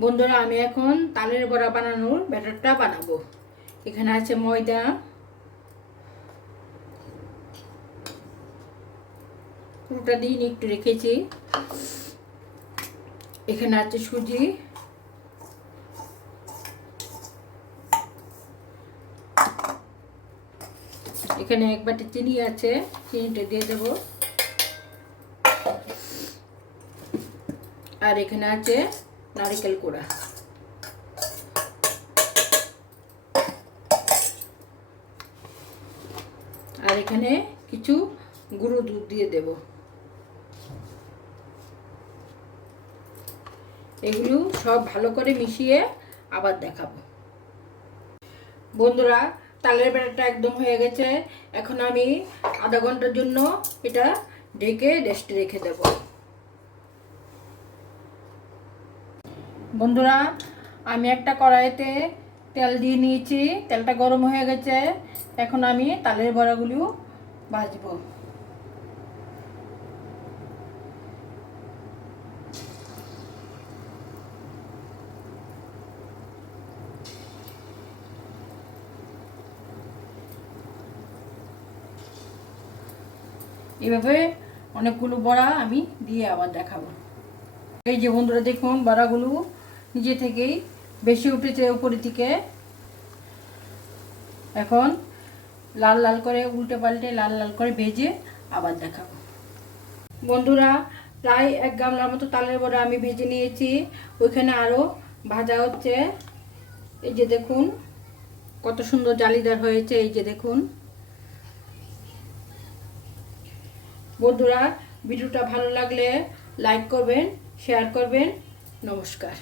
বন্ধুরা, আমি এখন তালের বড়া বানানোর ব্যাটারটা বানাবো। এখানে আছে ময়দা, পুরোটা দিন একটু রেখেছি। এখানে আছে সুজি, এখানে এক বাটি চিনি আছে, চিনিটা দিয়ে দেব। আর এখানে আছে নারকেল কোড়া। আর এখানে কিছু গুঁড়ো দুধ দিয়ে দেব। এগুলো সব ভালো করে মিশিয়ে আবার দেখাবো। বন্ধুরা, তালের ব্যাটারটা একদম হয়ে গেছে। এখন আমি আধা ঘন্টার জন্য এটা ঢেকে রেস্টে রেখে দেব। বন্ধুরা, আমি একটা কড়াইতে তেল দিয়ে নিয়েছি, তেলটা গরম হয়ে গেছে। এখন আমি তালের বড়াগুলো ভাজবো। এভাবে অনেকগুলো বড়া আমি দিয়ে আবার দেখাবো। এই যে বন্ধুরা, দেখুন বড়াগুলো নিজে থেকেই বেশি উঠেছে উপরের দিকে। এখন লাল লাল করে উল্টে পাল্টে লাল লাল করে ভেজে আবার দেখাবো। বন্ধুরা, প্রায় 1 গামলার মতো তালের বড়া আমি ভেজে নিয়েছি। ওইখানে আরও ভাজা হচ্ছে। এই যে দেখুন কত সুন্দর জালিদার হয়েছে। এই যে দেখুন। বন্ধুরা, ভিডিওটা ভালো লাগলে লাইক করবেন, শেয়ার করবেন। নমস্কার।